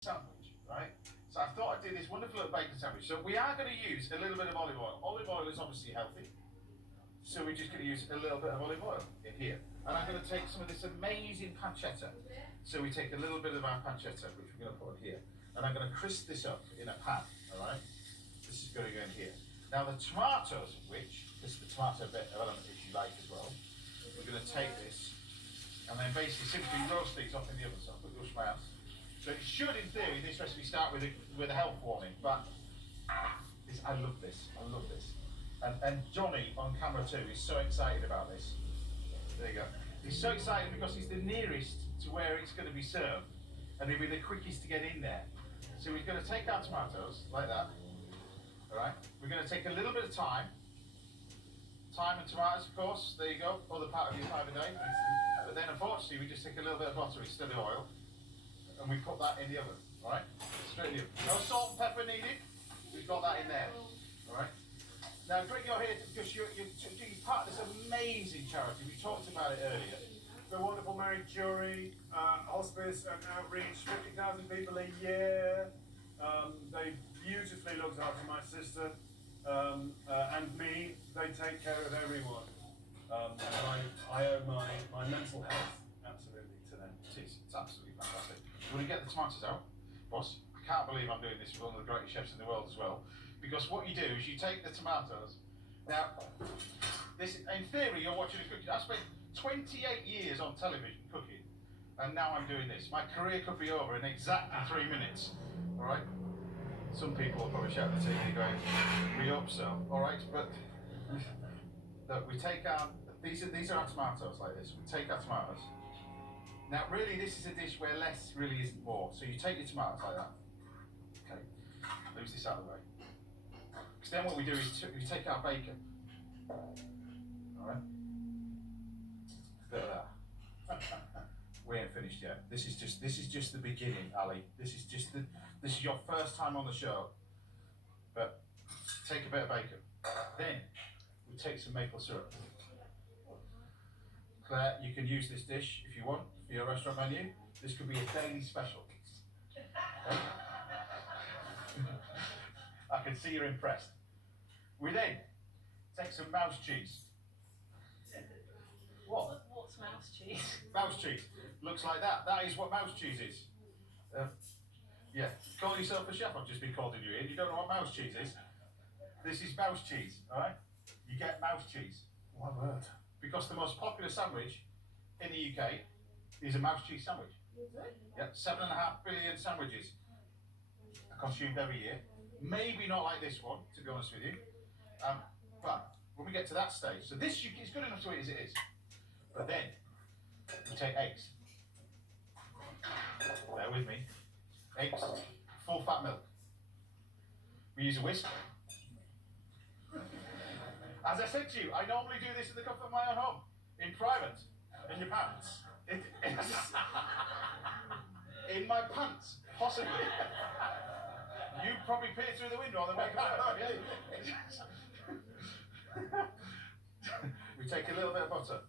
sandwich, right? So I thought I'd do this wonderful little bacon sandwich. So we are going to use a little bit of olive oil. Olive oil is obviously healthy, so we're just going to use a little bit of olive oil in here. And I'm going to take some of this amazing pancetta. So we take a little bit of our pancetta, which we're going to put in here. And I'm going to crisp this up in a pan, all right? This is going to go in here. Now the tomatoes, which is the tomato bit element if you like as well, we're going to take this and then basically simply roast these up in the oven. So I'll put those round. So it should, in theory, this recipe start with a health warning, but I love this. I love this. And Johnny on camera too is so excited about this. There you go. He's so excited because he's the nearest to where it's going to be served, and he'll be the quickest to get in there. So we're going to take our tomatoes like that. All right. We're going to take a little bit of thyme. Thyme and tomatoes, of course. There you go. Other part of your time of day. But then, unfortunately, we just take a little bit of butter instead of oil. And we put that in the oven, all right? Straight in the oven. No salt and pepper needed. We've got that in there, all right? Now, Greg, you're here because you're part of this amazing charity. We talked about it earlier. The wonderful Mary Curie, hospice and outreach, 50,000 people a year. They beautifully looked after my sister and me. They take care of everyone. And I owe my mental health absolutely to them. It's absolutely fantastic. We're going to get the tomatoes out, boss. I can't believe I'm doing this with one of the greatest chefs in the world as well. Because what you do is you take the tomatoes. Now, this in theory, you're watching a cooking. I spent 28 years on television cooking, and now I'm doing this. My career could be over in exactly 3 minutes. All right. Some people will probably shout at the TV going, "We hope so." All right, but look, we take our these are our tomatoes like this. We take our tomatoes. Now, really, this is a dish where less really isn't more. So you take your tomatoes like that. Okay, lose this out of the way. Because then what we do is we take our bacon. All right. Bit of that. We ain't finished yet. This is just the beginning, Ali. This is your first time on the show. But take a bit of bacon. Then we take some maple syrup. Claire, you can use this dish if you want for your restaurant menu. This could be a daily special. Okay? I can see you're impressed. We then take some mouse cheese. What? What's mouse cheese? Mouse cheese. Looks like that. That is what mouse cheese is. Yeah. Call yourself a chef. I've just been called in you here. You don't know what mouse cheese is? This is mouse cheese, alright? You get mouse cheese. One word. Because the most popular sandwich in the UK is a mouse cheese sandwich. Yep, 7.5 billion sandwiches are consumed every year. Maybe not like this one, to be honest with you. But when we get to that stage, so this is good enough to eat as it is. But then we take eggs. Bear with me. Eggs, full fat milk. We use a whisk. As I said to you, I normally do this in the comfort of my own home, in private, in your pants. In my pants, possibly. You probably peer through the window on the way back. We take a little bit of butter,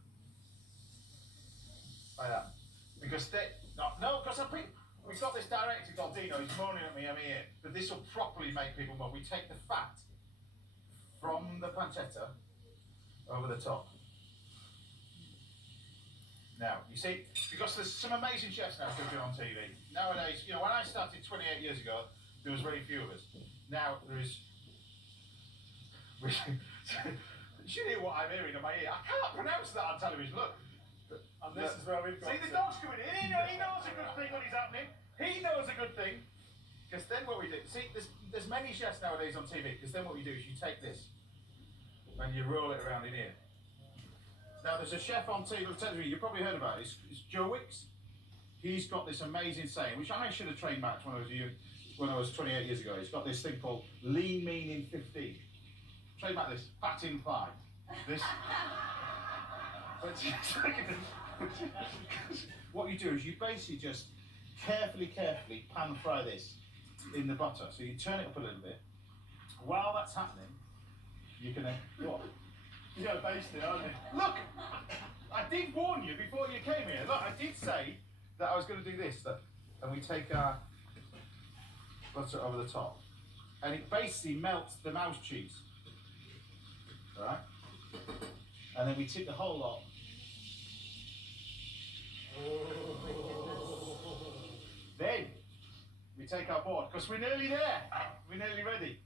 like that, because because we've got this director called Dino. He's moaning at me, I'm here, but this will properly make people moan. We take the fat from the pancetta over the top. Now, you see, because there's some amazing chefs now cooking on TV. Nowadays, when I started 28 years ago, there was very few of us. Now, there is... You should hear what I'm hearing in my ear. I can't pronounce that on television, look. And this is where we've got See, the dog's coming in. He knows a good thing when he's happening. He knows a good thing. Because then what we do... See, there's many chefs nowadays on TV, because then what we do is you take this and you roll it around in here. Now, there's a chef on television, you've probably heard about it. It's Joe Wicks. He's got this amazing saying, which I should have trademarked when I was 28 years ago. He's got this thing called lean, mean in 15. Trademark this, fat in 5. This. What you do is you basically just carefully pan fry this in the butter. So you turn it up a little bit. While that's happening, you can what? You got to baste it, aren't you? Look, I did warn you before you came here. Look, I did say that I was going to do this. And we take our butter over the top. And it basically melts the mouse cheese. Alright? And then we tip the whole lot. Then we take our board, because we're nearly there. We're nearly ready.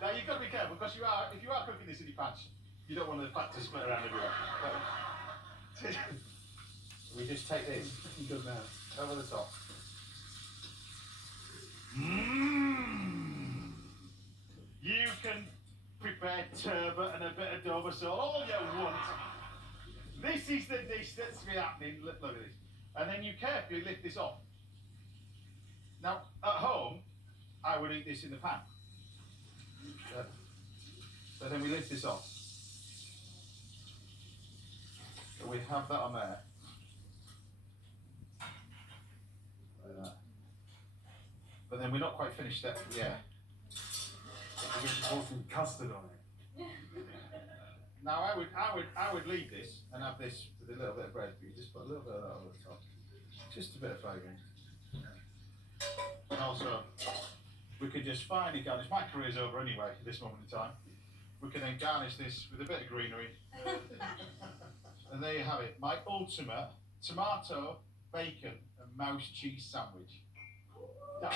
Now you've got to be careful, because if you are cooking this in your pants, you don't want the fat to split around everywhere. We just take this Good man. over the top. You can prepare turbot and a bit of dover sauce, all you want. This is the dish that's been happening. Look at this. And then you carefully lift this off. Now, at home, I would eat this in the pan. So then we lift this off. So we have that on there. Like that. But then we're not quite finished that. Yeah. We're going to pour some custard on it. Now I would leave this and have this with a little bit of bread, but you just put a little bit of that over the top. Just a bit of flavouring. And also, we could just finely garnish. My career's over anyway at this moment in time. We can then garnish this with a bit of greenery. And there you have it. My ultimate tomato, bacon and mouse cheese sandwich. Done.